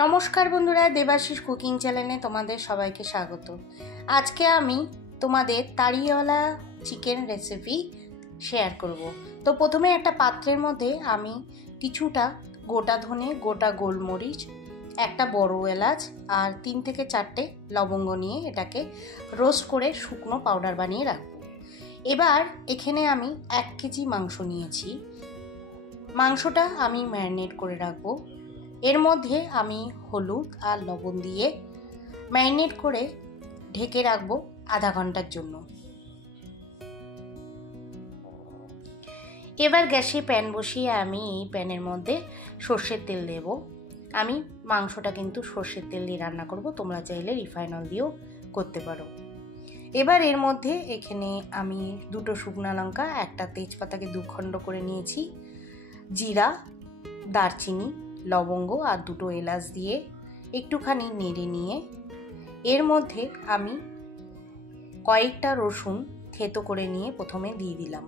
নমস্কার বন্ধুরা, দেবাশিস কুকিং চ্যানেলে তোমাদের সবাইকে স্বাগত। আজকে আমি তোমাদের তাড়িওয়ালা চিকেন রেসিপি শেয়ার করব। তো প্রথমে একটা পাত্রের মধ্যে আমি কিছুটা গোটা ধনে, গোটা গোলমরিচ, একটা বড় এলাচ আর 3 থেকে 4টে লবঙ্গ নিয়ে এটাকে রোস্ট করে শুকনো পাউডার বানিয়ে রাখবো। এবার এখানে আমি 1 কেজি মাংস নিয়েছি। মাংসটা আমি ম্যারিনেট করে রাখবো। এর মধ্যে আমি হলুদ আর লবণ দিয়ে ম্যারিনেট করে ঢেকে রাখবো আধা ঘন্টার জন্য। এবার গ্যাসে প্যান বসিয়ে আমি এই প্যানের মধ্যে সর্ষের তেল দেব। আমি মাংসটা কিন্তু সর্ষের তেল দিয়ে রান্না করব, তোমরা চাইলে রিফাইন অয়েল দিয়েও করতে পারো। এবার এর মধ্যে এখানে আমি 2টো শুকনো লঙ্কা, একটা তেজপাতাকে 2 খণ্ড করে নিয়েছি, জিরা, দারচিনি, লবঙ্গ আর 2টো এলাচ দিয়ে একটুখানি নেড়ে নিয়ে এর মধ্যে আমি কয়েকটা রসুন থেতো করে নিয়ে প্রথমে দিয়ে দিলাম।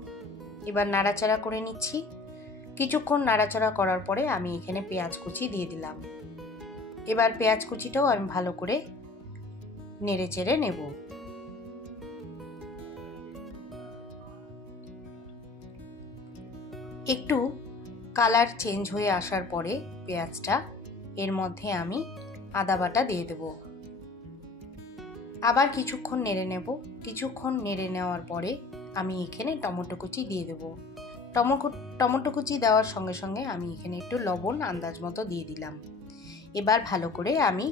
এবার নাড়াচাড়া করে নিচ্ছি। কিছুক্ষণ নাড়াচাড়া করার পরে আমি এখানে পেঁয়াজ কুচি দিয়ে দিলাম। এবার পেঁয়াজ কুচিটাও আমি ভালো করে নেড়ে চেড়ে নেব। একটু কালার চেঞ্জ হয়ে আসার পরে পেঁয়াজটা এর মধ্যে আমি আদা বাটা দিয়ে দেব। আবার কিছুক্ষণ নেড়ে নেব। কিছুক্ষণ নেড়ে নেওয়ার পরে আমি এখানে টমেটো কুচি দিয়ে দেব। টমেটো কুচি দেওয়ার সঙ্গে সঙ্গে আমি এখানে একটু লবণ আন্দাজ মতো দিয়ে দিলাম। এবার ভালো করে আমি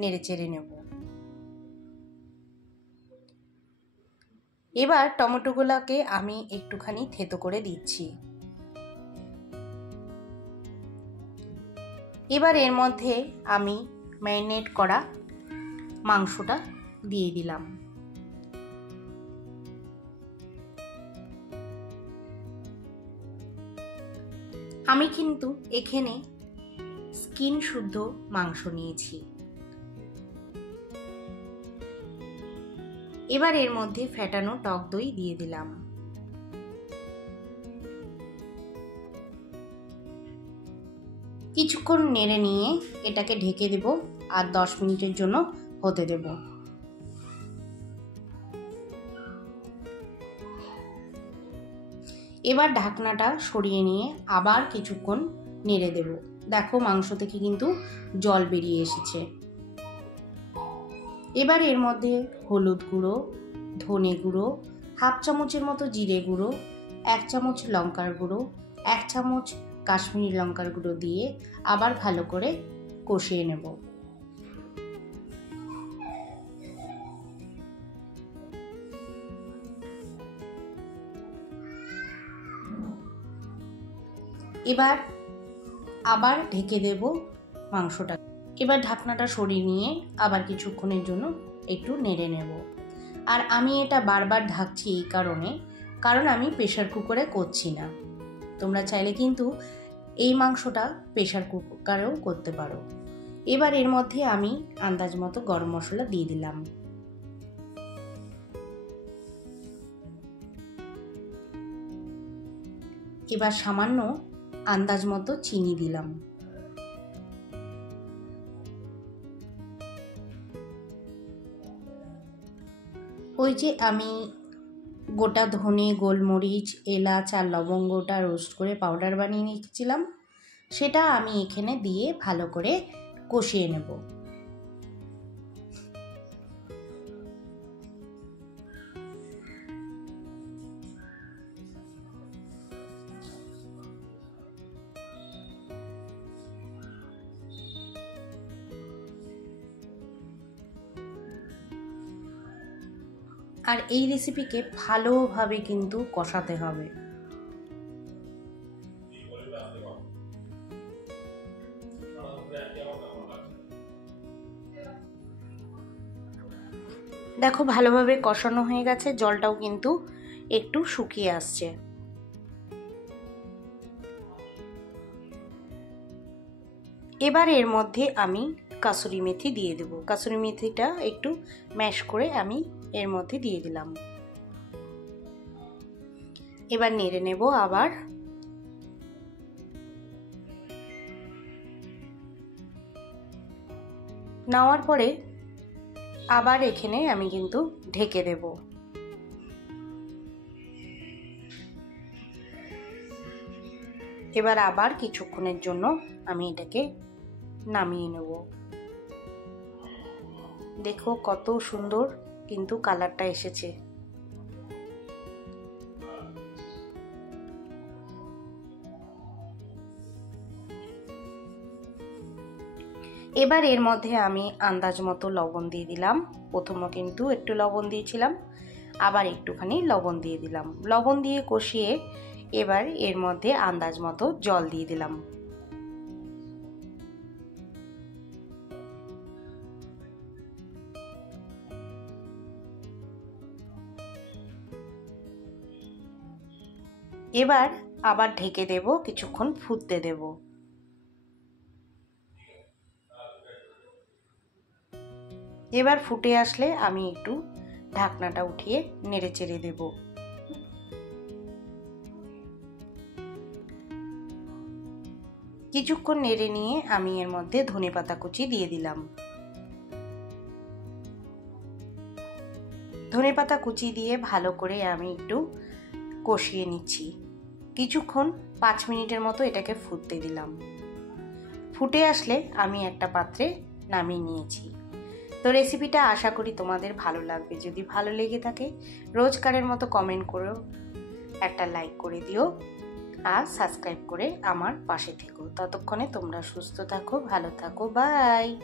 নেড়ে চেড়ে নেব। এবার টমেটোগুলোকে আমি একটুখানি থেতো করে দিচ্ছি। এবার এর মধ্যে আমি ম্যারিনেট করা মাংসটা দিয়ে দিলাম। আমি কিন্তু এখানে স্কিন শুদ্ধ মাংস নিয়েছি। এবার এর মধ্যে ফেটানো টক দই দিয়ে দিলাম। কিছুক্ষণ নেড়ে নিয়ে এটাকে ঢেকে দেব আর 10 মিনিটের জন্য হতে দেব। এবার ঢাকনাটা সরিয়ে নিয়ে আবার কিছুক্ষণ নেড়ে দেব। দেখো মাংস থেকে কিন্তু জল বেরিয়ে এসেছে। এবার এর মধ্যে হলুদ গুঁড়ো, ধনে গুঁড়ো, হাফ চামচের মতো জিরে গুঁড়ো, 1 চামচ লঙ্কার গুঁড়ো, 1 চামচ কাশ্মীরি লঙ্কার গুঁড়ো দিয়ে আবার ভালো করে কষিয়ে নেব। এবার আবার ঢেকে দেব মাংসটা। এবার ঢাকনাটা সরিয়ে নিয়ে আবার কিছুক্ষণের জন্য একটু নেড়ে নেব। আর আমি এটা বারবার ঢাকছি এই কারণ আমি প্রেসার কুকারে করছি না। তোমরা চাইলে কিন্তু এই মাংসটা প্রেসার কুকারেও করতে পারো। এবার এর মধ্যে আমি আন্দাজ মতো গরম মশলা দিয়ে দিলাম। এবার সামান্য আন্দাজ মতো চিনি দিলাম। ওই যে আমি গোটা ধনে, গোলমরিচ, এলাচ আর লবঙ্গটা রোস্ট করে পাউডার বানিয়ে নিয়েছিলাম, সেটা আমি এখানে দিয়ে ভালো করে কষিয়ে নেব। আর এই রেসিপিকে ভালোভাবে কিন্তু কষাতে হবে। দেখো ভালোভাবে কষানো হয়ে গেছে, জলটাও কিন্তু একটু শুকিয়ে আসছে। এবার এর মধ্যে আমি কাসুরি মেথি দিয়ে দেব। কাসুরি মেথিটা একটু ম্যাশ করে আমি এর মধ্যে দিয়ে দিলাম। এবার নেড়ে নেব আবার। নেওয়ার পরে আবার এখানে আমি কিন্তু ঢেকে দেব। এবার আবার কিছুক্ষণের জন্য আমি এটাকে নামিয়ে নেব। দেখো কত সুন্দর কিন্তু কালারটা এসেছে। এবার এর মধ্যে আমি আন্দাজ মতো লবণ দিয়ে দিলাম। প্রথমে কিন্তু একটু লবণ দিয়েছিলাম, আবার একটুখানি লবণ দিয়ে দিলাম। লবণ দিয়ে কষিয়ে এবার এর মধ্যে আন্দাজ মতো জল দিয়ে দিলাম। এবার আবার ঢেকে দেব, কিছুক্ষণ ফুটতে দেব। এবার ফুটে আসলে আমি একটু ঢাকনাটা উঠিয়ে নেড়ে চেড়ে দেব। কিছুক্ষণ নেড়ে নিয়ে আমি এর মধ্যে ধনেপাতা কুচি দিয়ে দিলাম। ধনেপাতা কুচি দিয়ে ভালো করে আমি একটু কষিয়ে নিচ্ছি। কিছুক্ষণ 5 মিনিটের মতো এটাকে ফুটতে দিলাম। ফুটে আসলে আমি একটা পাত্রে নামিয়ে নিয়েছি। তো রেসিপিটা আশা করি তোমাদের ভালো লাগবে। যদি ভালো লেগে থাকে রোজকারের মতো কমেন্ট করো, একটা লাইক করে দিও আর সাবস্ক্রাইব করে আমার পাশে থেকো। ততক্ষণে তোমরা সুস্থ থাকো, ভালো থাকো, বাই।